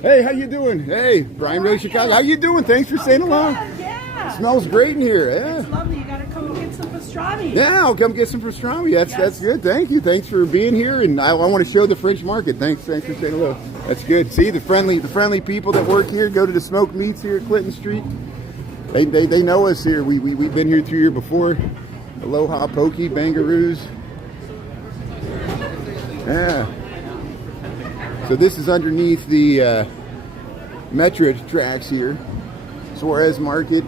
Hey, how you doing? Hey, Brian Ray, Chicago. How you doing? Thanks for saying hello. Yeah. It smells great in here. Yeah. It's lovely. You gotta come get some pastrami. Yeah, I'll come get some pastrami. That's good. Thank you. Thanks for being here, and I want to show the French Market. Thanks for saying hello. That's good. See, the friendly people that work here go to the smoked meats here at Clinton Street. They know us here. We've been here through here before. Aloha Pokey, Bangaroos. Yeah. So this is underneath the Metro tracks here. Suarez Market.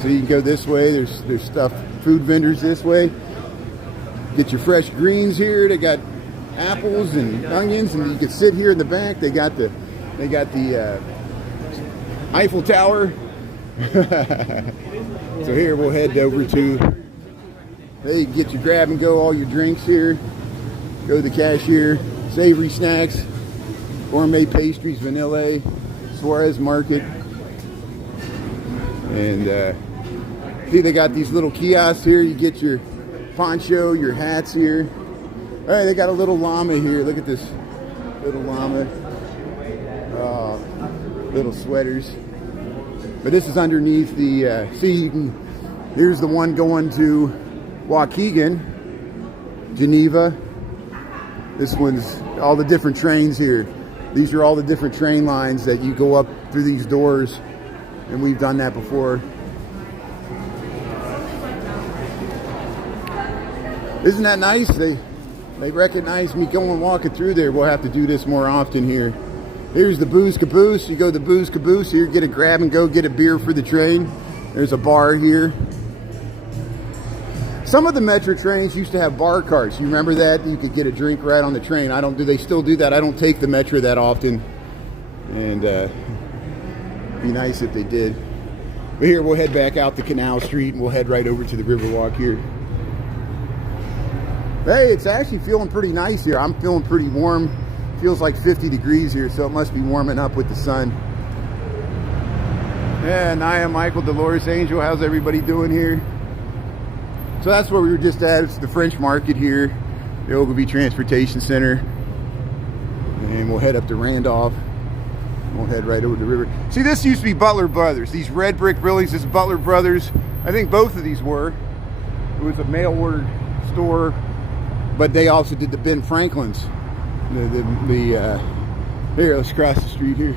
So you can go this way. There's stuff, food vendors this way. Get your fresh greens here. They got apples and onions, and you can sit here in the back. They got the Eiffel Tower. So here we'll head over to, hey, get your grab and go, all your drinks here. Go to the cashier. Savory snacks, gourmet pastries, vanilla, Suarez Market. And see, they got these little kiosks here. You get your poncho, your hats here. All right, they got a little llama here. Look at this little llama. Little sweaters. But this is underneath the, see, you can, here's the one going to Waukegan, Geneva. This one's all the different trains here. These are all the different train lines that you go up through these doors, and we've done that before. Isn't that nice? They recognize me going walking through there. We'll have to do this more often here. Here's the Booze Caboose. You go to the Booze Caboose here, get a grab and go, get a beer for the train. There's a bar here. Some of the Metro trains used to have bar carts. You remember that? You could get a drink right on the train. Do they still do that? I don't take the Metro that often. And be nice if they did. But here, we'll head back out to Canal Street, and we'll head right over to the Riverwalk here. Hey, it's actually feeling pretty nice here. I'm feeling pretty warm. Feels like 50 degrees here, so it must be warming up with the sun. Yeah, Naya, Michael, Dolores, Angel, how's everybody doing here? So that's where we were just at. It's the French Market here, the Ogilvy Transportation Center. And we'll head up to Randolph. We'll head right over the river. See, this used to be Butler Brothers. These red brick buildings, this is Butler Brothers. I think both of these were. It was a mail order store, but they also did the Ben Franklin's. Here, let's cross the street here.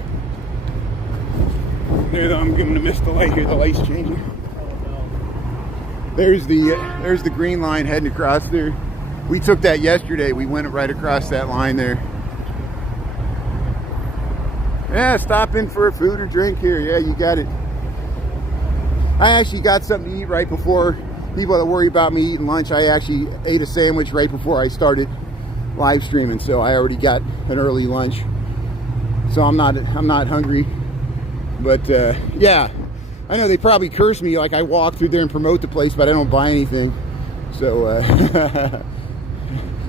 There, I'm going to miss the light here. The light's changing. There's the green line heading across there. We took that yesterday. We went right across that line there. Yeah, stop in for a food or drink here. Yeah, you got it. I actually got something to eat right before. People that worry about me eating lunch, I actually ate a sandwich right before I started live streaming, so I already got an early lunch. So I'm not hungry. But yeah, I know they probably curse me like I walk through there and promote the place, but I don't buy anything. So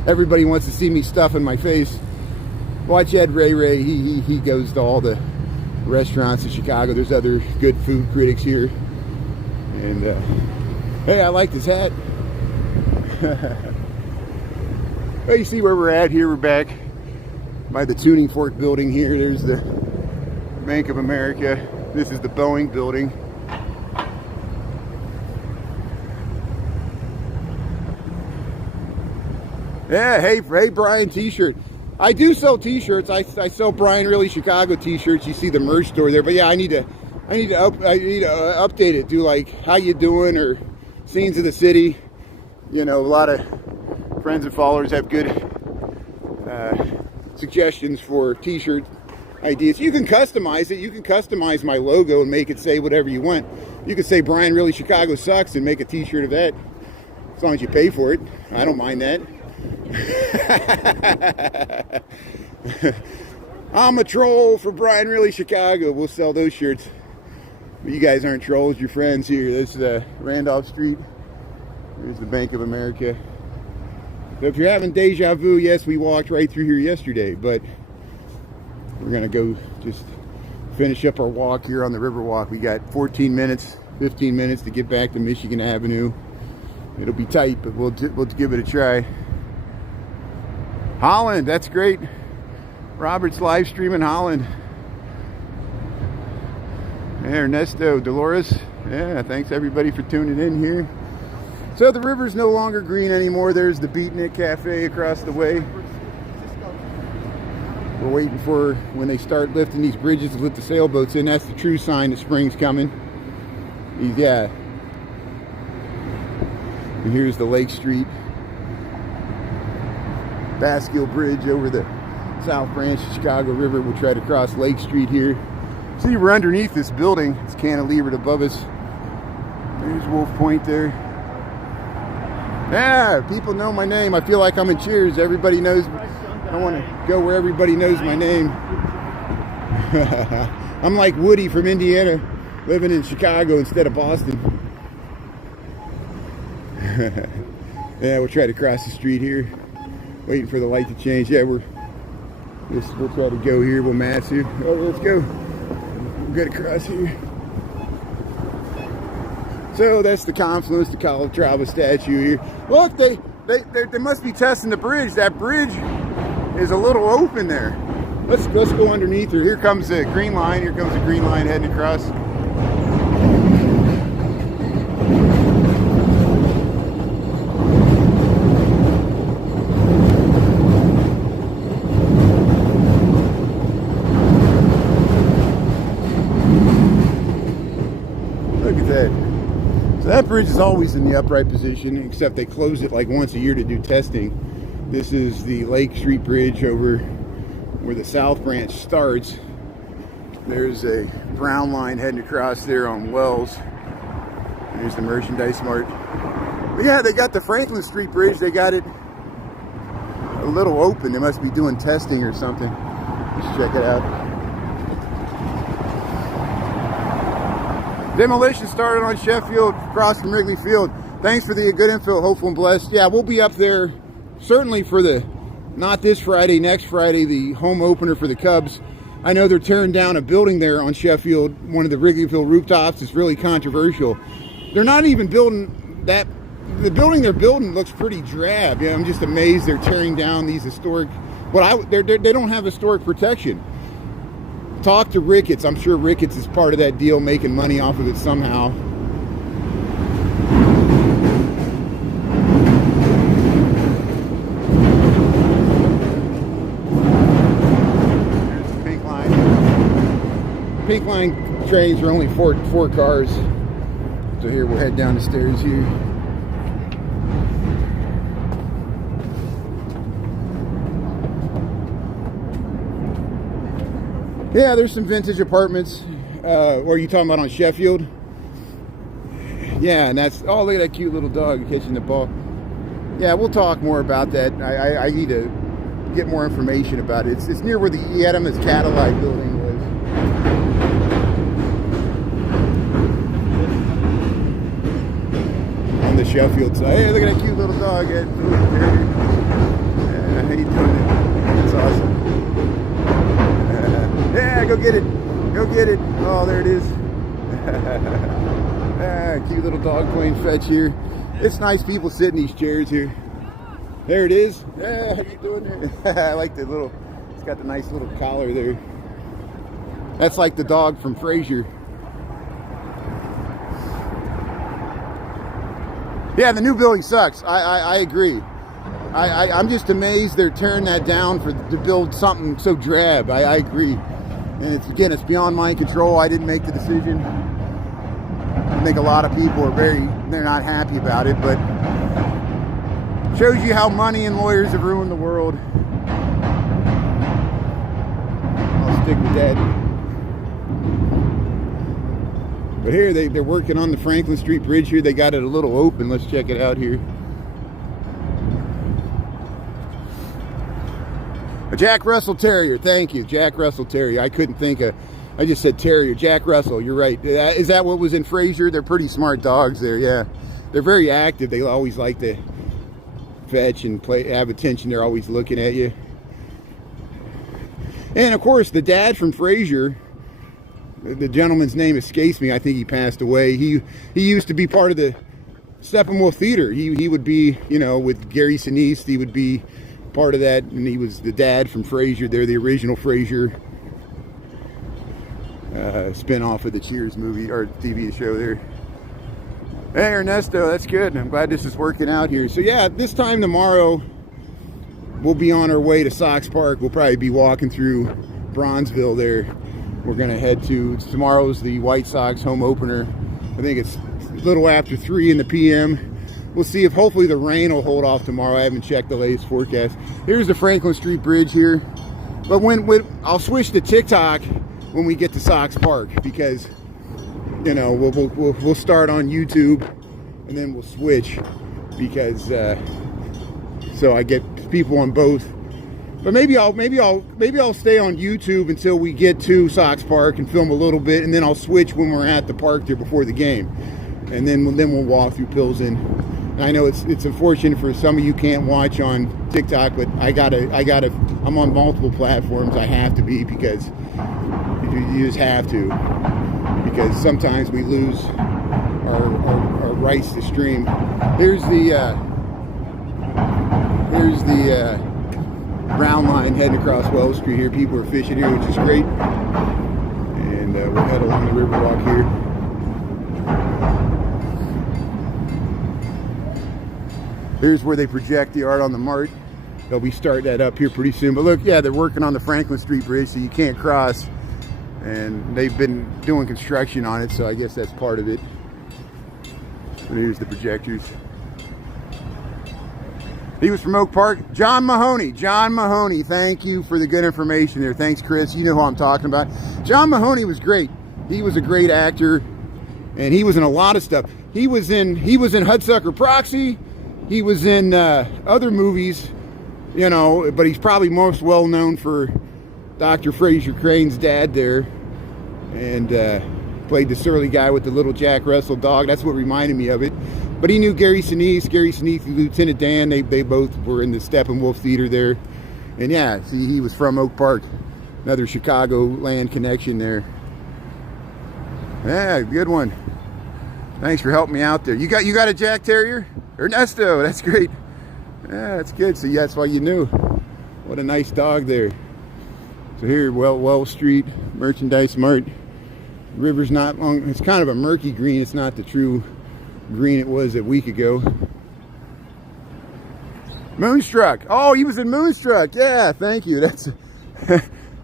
everybody wants to see me stuffing my face. Watch Ed Ray. He goes to all the restaurants in Chicago. There's other good food critics here. And hey, I like this hat. Well, you see where we're at here. We're back by the Tuning Fork building here. There's the Bank of America. This is the Boeing building. Yeah, hey Brian t-shirt. I do sell t-shirts. I sell Brian Really Chicago t-shirts. You see the merch store there. But yeah, I need to update it. Do like how you doing or scenes of the city. You know, a lot of friends and followers have good suggestions for t-shirt ideas. You can customize it. You can customize my logo and make it say whatever you want. You could say Brian Really Chicago sucks and make a t-shirt of that. As long as you pay for it. I don't mind that. I'm a troll for Brian Really Chicago. We'll sell those shirts. But you guys aren't trolls, you're friends here. This is Randolph Street. There's the Bank of America. So if you're having deja vu, yes, we walked right through here yesterday, but we're gonna go just finish up our walk here on the Riverwalk. We got 15 minutes to get back to Michigan Avenue. It'll be tight, but we'll give it a try. Holland, that's great. Robert's live streaming Holland. Ernesto, Dolores. Yeah, thanks everybody for tuning in here. So the river's no longer green anymore. There's the Beatnik Cafe across the way. We're waiting for when they start lifting these bridges to lift the sailboats in. That's the true sign that spring's coming. Yeah. And here's the Lake Street Baskill Bridge over the South Branch of Chicago River. We'll try to cross Lake Street here. See, we're underneath this building. It's cantilevered above us. There's Wolf Point there. Yeah, people know my name. I feel like I'm in Cheers. Everybody knows. I want to go where everybody knows my name. I'm like Woody from Indiana, living in Chicago instead of Boston. Yeah, we'll try to cross the street here. Waiting for the light to change. Yeah, we'll try to go here. We'll match here. Oh, let's go. We'll get across here. So that's the confluence, the Calatrava statue here. Look, they must be testing the bridge. That bridge is a little open there. Let's go underneath her. Here comes the green line. Here comes the green line heading across. Look at that. So that bridge is always in the upright position, except they close it like once a year to do testing. This is the Lake Street Bridge over where the South Branch starts. There's a brown line heading across there on Wells. There's the Merchandise Mart. But yeah, they got the Franklin Street Bridge. They got it a little open. They must be doing testing or something. Let's check it out. Demolition started on Sheffield across from Wrigley Field. Thanks for the good info, hopeful and blessed. Yeah, we'll be up there certainly for the, not this Friday, next Friday, the home opener for the Cubs. I know they're tearing down a building there on Sheffield, one of the Wrigley Field rooftops. It's really controversial. They're not even building that the building they're building looks pretty drab. Yeah, I'm just amazed they're tearing down these historic. They don't have historic protection. Talk to Ricketts. I'm sure Ricketts is part of that deal, making money off of it somehow. There's the pink line. Pink line trains are only four cars. So here we'll head down the stairs here. Yeah, there's some vintage apartments. What are you talking about on Sheffield? Yeah, and that's, oh, look at that cute little dog catching the ball. Yeah, we'll talk more about that. I need to get more information about it. It's near where the Adams Cadillac building was. On the Sheffield side. Hey, look at that cute little dog. How you doing? That's awesome. Yeah, go get it. Go get it. Oh, there it is. Cute little dog playing fetch here. It's nice people sit in these chairs here. There it is. Yeah, how you doing there? I like the little, it's got the nice little collar there. That's like the dog from Frasier. Yeah, the new building sucks. I agree. I'm just amazed they're tearing that down to build something so drab. I agree. And it's beyond my control. I didn't make the decision. I think a lot of people are they're not happy about it, but shows you how money and lawyers have ruined the world. I'll stick with that. But here they're working on the Franklin Street Bridge here. They got it a little open. Let's check it out here. A Jack Russell Terrier, thank you, Jack Russell Terrier. I couldn't think of, I just said Terrier. Jack Russell, you're right. Is that what was in Frasier? They're pretty smart dogs there, yeah. They're very active. They always like to fetch and play, have attention. They're always looking at you. And of course, the dad from Frasier, the gentleman's name escapes me. I think he passed away. He used to be part of the Steppenwolf Theater. He would be, you know, with Gary Sinise, he would be part of that, and he was the dad from Frasier. They're the original Frasier spin-off of the Cheers movie or TV show there. Hey Ernesto, that's good. I'm glad this is working out here. So yeah, this time tomorrow we'll be on our way to Sox Park. We'll probably be walking through Bronzeville there. We're gonna head to, tomorrow's the White Sox home opener. I think it's a little after 3 in the PM. We'll see if hopefully the rain will hold off tomorrow. I haven't checked the latest forecast. Here's the Franklin Street Bridge here. But when I'll switch to TikTok when we get to Sox Park, because you know we'll start on YouTube and then we'll switch, because so I get people on both. But maybe I'll stay on YouTube until we get to Sox Park and film a little bit, and then I'll switch when we're at the park there before the game, and then we'll walk through Pilsen. I know it's unfortunate for some of you can't watch on TikTok, but I'm on multiple platforms. I have to be, because you just have to, because sometimes we lose our rights to stream. Here's the Brown Line heading across Wells Street here. People are fishing here, which is great. And we'll head along the Riverwalk here. Here's where they project the art on the Mart. They'll be starting that up here pretty soon. But look, yeah, they're working on the Franklin Street Bridge, so you can't cross. And they've been doing construction on it, so I guess that's part of it. And here's the projectors. He was from Oak Park. John Mahoney. John Mahoney, thank you for the good information there. Thanks, Chris. You know who I'm talking about. John Mahoney was great. He was a great actor, and he was in a lot of stuff. He was in Hudsucker Proxy. He was in other movies, you know, but he's probably most well known for Dr. Fraser Crane's dad there, and played the surly guy with the little Jack Russell dog. That's what reminded me of it. But he knew Gary Sinise, Lieutenant Dan. They both were in the Steppenwolf Theater there. And yeah, see, he was from Oak Park. Another Chicagoland connection there. Yeah, good one. Thanks for helping me out there. You got a Jack Terrier? Ernesto, that's great. Yeah, that's good. So yeah, that's why you knew. What a nice dog there. So here, Well Street, Merchandise Mart. River's not long. It's kind of a murky green. It's not the true green it was a week ago. Moonstruck. Oh, he was in Moonstruck. Yeah, thank you. That's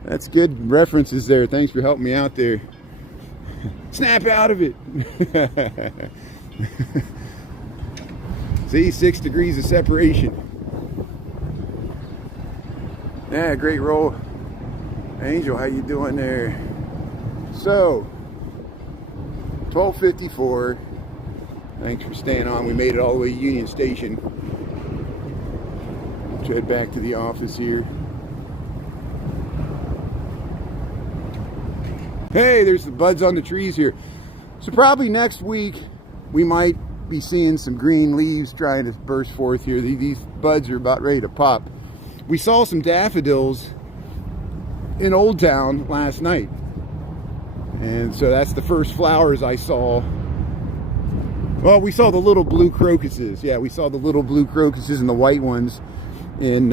that's good references there. Thanks for helping me out there. Snap out of it. See, 6 degrees of separation. Yeah, great roll. Angel, how you doing there? So, 12:54. Thanks for staying on. We made it all the way to Union Station. Let's head back to the office here. Hey, there's the buds on the trees here. So probably next week we might be seeing some green leaves trying to burst forth here. These buds are about ready to pop. We saw some daffodils in Old Town last night. And so that's the first flowers I saw. Well, we saw the little blue crocuses. Yeah, we saw the little blue crocuses and the white ones in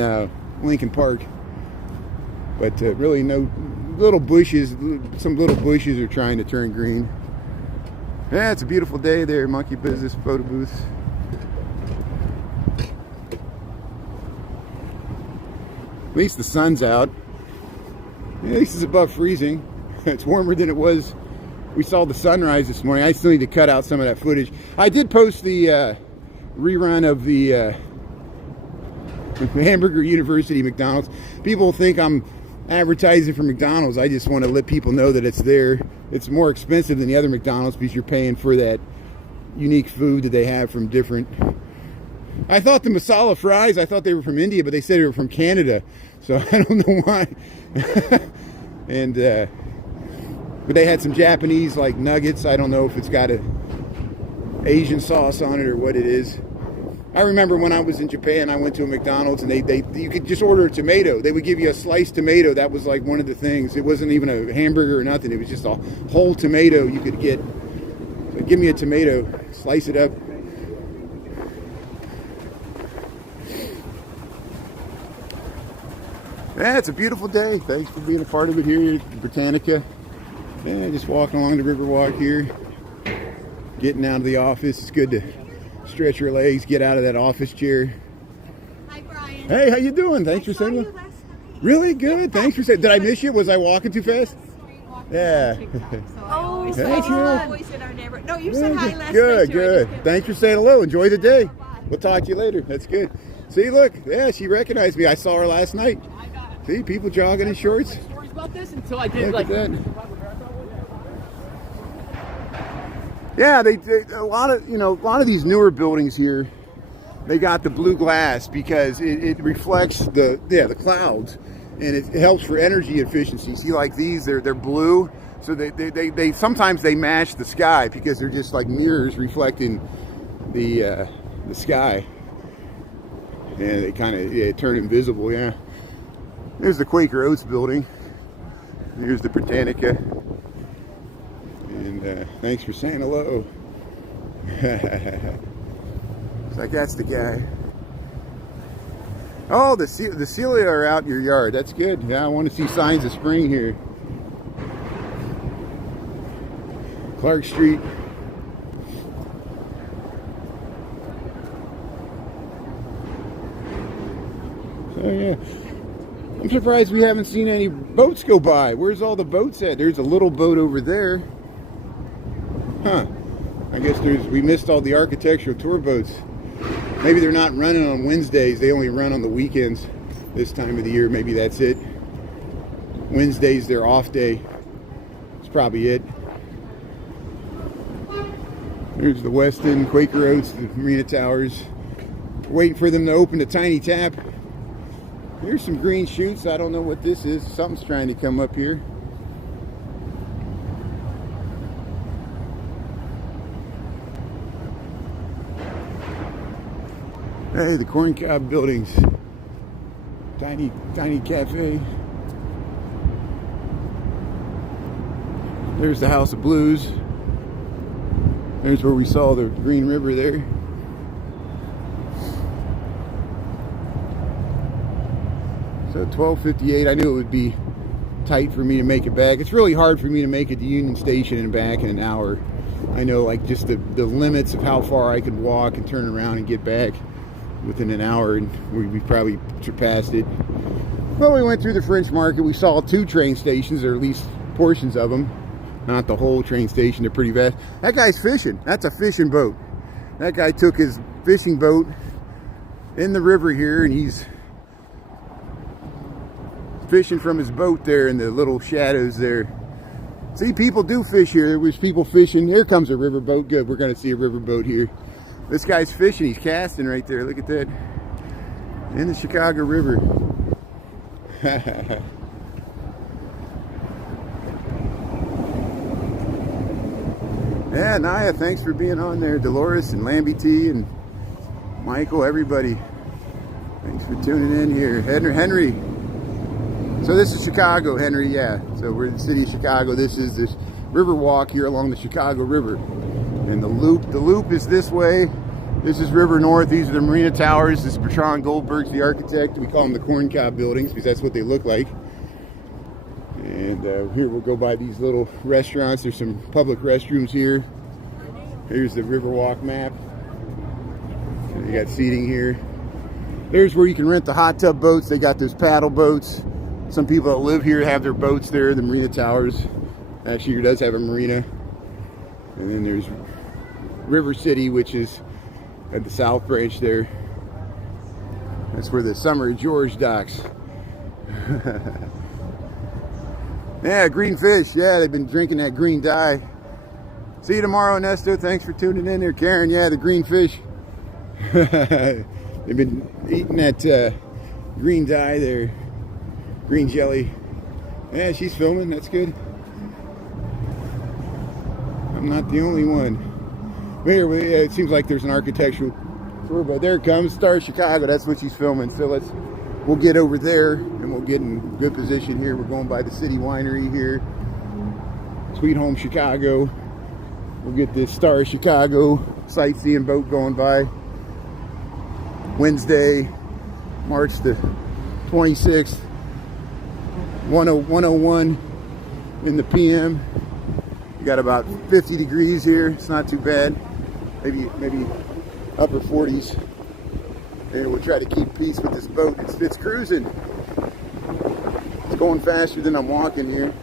Lincoln Park. But really no little bushes. Some little bushes are trying to turn green. Yeah, it's a beautiful day there. Monkey Business photo booth. At least the sun's out. At least it's above freezing. It's warmer than it was. We saw the sunrise this morning. I still need to cut out some of that footage. I did post the rerun of the Hamburger University McDonald's. People think I'm advertising for McDonald's. I just want to let people know that it's there. It's more expensive than the other McDonald's because you're paying for that unique food that they have from different. I thought the masala fries, I thought they were from India, but they said they were from Canada. So I don't know why. And but they had some Japanese like nuggets. I don't know if it's got a Asian sauce on it or what it is. I remember when I was in Japan, I went to a McDonald's and you could just order a tomato. They would give you a sliced tomato. That was like one of the things. It wasn't even a hamburger or nothing. It was just a whole tomato you could get. So give me a tomato, slice it up. Yeah, it's a beautiful day. Thanks for being a part of it here at Britannica. Yeah, just walking along the Riverwalk here. Getting out of the office. It's good to stretch your legs, get out of that office chair. Hi, Brian. Hey, how you doing? Thanks for saying that. Really good. Thanks for saying. Did I miss you? Was I walking too fast? Yeah. Oh, That's right. No, you said hi last night. Good. Thanks for saying hello. Enjoy the day. We'll talk to you later. That's good. See, look. Yeah, she recognized me. I saw her last night. See, people jogging in shorts. Stories about this until I did Look at that. Yeah, they a lot of these newer buildings here. They got the blue glass because it reflects the clouds, and it helps for energy efficiency. See, like these, they're blue, so they sometimes they match the sky because they're just like mirrors reflecting the sky, and they kind of turn invisible. Yeah. There's the Quaker Oats building. Here's the Britannica. And thanks for saying hello. It's like that's the guy. Oh, the celia are out in your yard. That's good. Yeah, I want to see signs of spring here. Clark Street. So yeah. I'm surprised we haven't seen any boats go by. Where's all the boats at? There's a little boat over there. Huh. I guess we missed all the architectural tour boats. Maybe they're not running on Wednesdays. They only run on the weekends this time of the year. Maybe that's it. Wednesday's their off day. That's probably it. There's the Westin, Quaker Oats, the Marina Towers. We're waiting for them to open the Tiny Tap. Here's some green shoots. I don't know what this is. Something's trying to come up here. Hey, the corn cob buildings. Tiny cafe. There's the House of Blues. There's where we saw the Green River there. So 12:58, I knew it would be tight for me to make it back. It's really hard for me to make it to Union Station and back in an hour. I know, like, just the limits of how far I could walk and turn around and get back within an hour, and we probably surpassed it. Well, we went through the French Market. We saw 2 train stations, or at least portions of them. Not the whole train station, they're pretty vast. That guy's fishing. That's a fishing boat. That guy took his fishing boat in the river here, and he's fishing from his boat there in the little shadows there. See, people do fish here. There's people fishing. Here comes a riverboat. Good, we're going to see a riverboat here. This guy's fishing. He's casting right there. Look at that. In the Chicago River. Yeah, Naya, thanks for being on there. Dolores and Lambie T and Michael, everybody. Thanks for tuning in here. Henry. So this is Chicago, Henry, yeah. So we're in the city of Chicago. This is this Riverwalk here along the Chicago River. And the loop is this way. This is River North. These are the Marina Towers. This is Bertrand Goldberg's the architect. We call them the corncob buildings because that's what they look like. And here we'll go by these little restaurants. There's some public restrooms here. Here's the Riverwalk map. And you got seating here. There's where you can rent the hot tub boats. They got those paddle boats. Some people that live here have their boats there. The Marina Towers actually here does have a marina. And then there's River City, which is at the South Branch there. That's where the Summer George docks. Yeah, green fish. Yeah, they've been drinking that green dye. See you tomorrow, Ernesto. Thanks for tuning in there, Karen. Yeah, the green fish. They've been eating that green dye there. Green jelly. Yeah, she's filming. That's good. I'm not the only one. Here, it seems like there's an architectural tour, but there it comes, Star Chicago. That's what she's filming. So we'll get over there and we'll get in good position here. We're going by the City Winery here. Sweet Home Chicago. We'll get this Star Chicago sightseeing boat going by. Wednesday, March the 26th, 101 in the PM. We got about 50 degrees here. It's not too bad. Maybe upper 40s. And we'll try to keep peace with this boat. It's cruising. It's going faster than I'm walking here.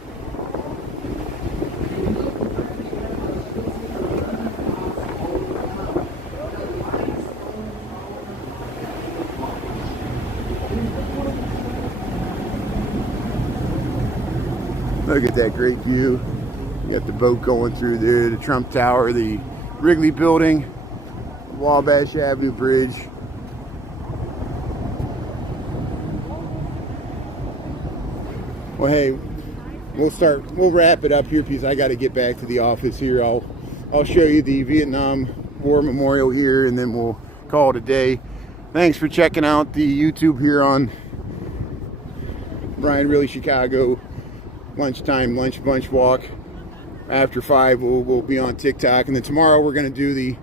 Look at that great view. You got the boat going through there, the Trump Tower, the Wrigley Building, Wabash Avenue Bridge. Well, hey, we'll wrap it up here because I got to get back to the office here. I'll show you the Vietnam War Memorial here, and then we'll call it a day. Thanks for checking out the YouTube here on Brian Really Chicago. Lunchtime lunch bunch walk. After 5 we'll be on TikTok, and then tomorrow we're going to do the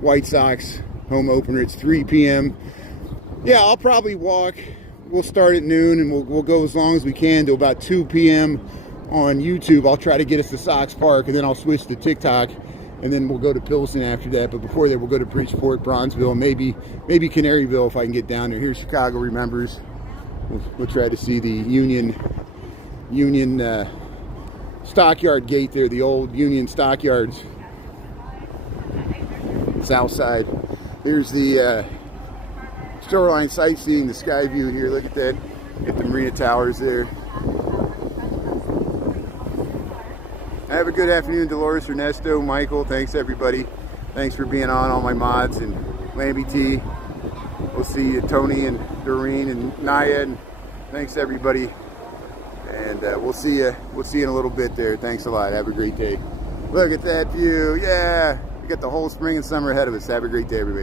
White Sox home opener. It's 3 p.m. Yeah, I'll probably walk. We'll start at noon and we'll go as long as we can to about 2 p.m. on YouTube. I'll try to get us to Sox Park, and then I'll switch to TikTok, and then we'll go to Pilsen after that. But before that, we'll go to Bridgeport, Bronzeville, maybe Canaryville if I can get down there. Here's Chicago Remembers. We'll try to see the Union Stockyard gate there, the old Union Stockyards. South side. Here's the Shoreline sightseeing, the sky view here. Look at that. Get the Marina Towers there. Have a good afternoon, Dolores, Ernesto, Michael. Thanks, everybody. Thanks for being on, all my mods, and Lambie T. We'll see you, Tony and Doreen and Naya. And thanks, everybody. And we'll see you in a little bit there. Thanks a lot. Have a great day. Look at that view. Yeah. We got the whole spring and summer ahead of us. Have a great day, everybody.